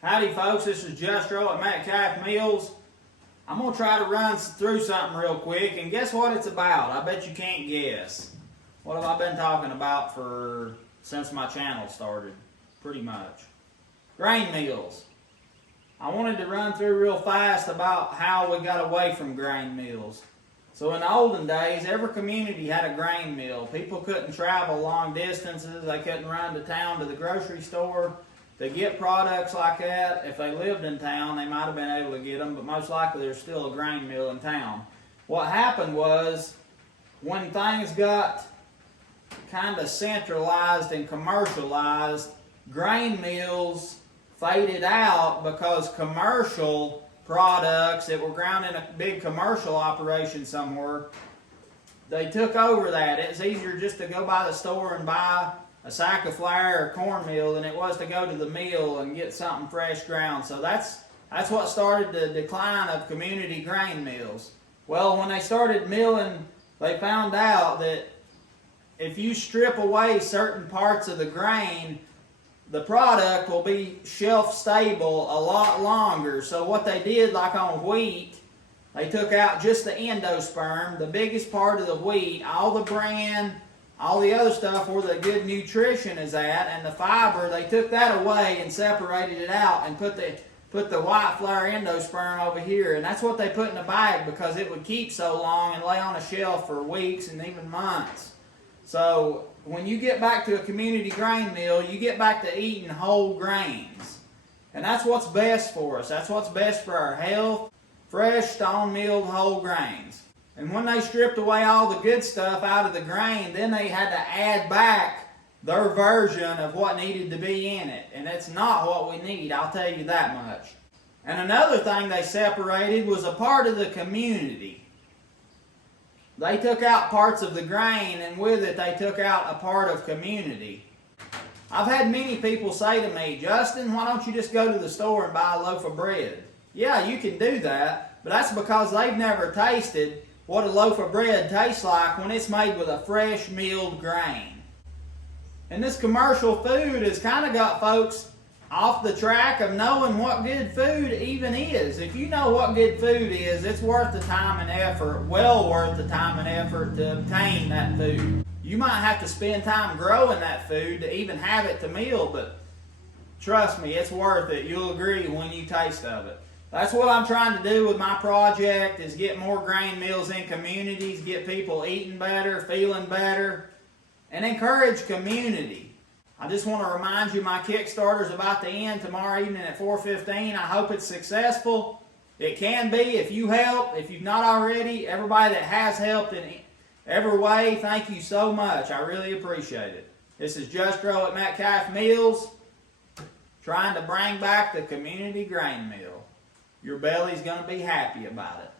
Howdy folks, this is Just at Metcalf Mills. I'm going to try to run through something real quick, and guess what it's about? I bet you can't guess. What have I been talking about since my channel started? Pretty much. Grain mills. I wanted to run through real fast about how we got away from grain mills. So in the olden days, every community had a grain mill. People couldn't travel long distances. They couldn't run to town to the grocery store to get products like that. If they lived in town, they might have been able to get them, but most likely there's still a grain mill in town. What happened was, when things got kind of centralized and commercialized, grain mills faded out because commercial products that were ground in a big commercial operation somewhere, they took over that. It's easier just to go by the store and buy a sack of flour or cornmeal than it was to go to the mill and get something fresh ground. So that's what started the decline of community grain mills. Well, when they started milling, they found out that if you strip away certain parts of the grain, the product will be shelf stable a lot longer. So what they did, like on wheat, they took out just the endosperm, the biggest part of the wheat, all the bran, all the other stuff where the good nutrition is at, and the fiber, they took that away and separated it out and put the white flour endosperm over here. And that's what they put in a bag because it would keep so long and lay on a shelf for weeks and even months. So when you get back to a community grain mill, you get back to eating whole grains. And that's what's best for us. That's what's best for our health. Fresh, stone-milled whole grains. And when they stripped away all the good stuff out of the grain, then they had to add back their version of what needed to be in it. And it's not what we need, I'll tell you that much. And another thing they separated was a part of the community. They took out parts of the grain, and with it they took out a part of community. I've had many people say to me, "Justin, why don't you just go to the store and buy a loaf of bread?" Yeah, you can do that, but that's because they've never tasted what a loaf of bread tastes like when it's made with a fresh milled grain. And this commercial food has kind of got folks off the track of knowing what good food even is. If you know what good food is, it's worth the time and effort, well worth the time and effort to obtain that food. You might have to spend time growing that food to even have it to meal, but trust me, it's worth it. You'll agree when you taste of it. That's what I'm trying to do with my project, is get more grain mills in communities, get people eating better, feeling better, and encourage community. I just want to remind you my Kickstarter is about to end tomorrow evening at 4:15. I hope it's successful. It can be if you help. If you've not already, everybody that has helped in every way, thank you so much. I really appreciate it. This is Just at Metcalf Mills, trying to bring back the community grain mill. Your belly's going to be happy about it.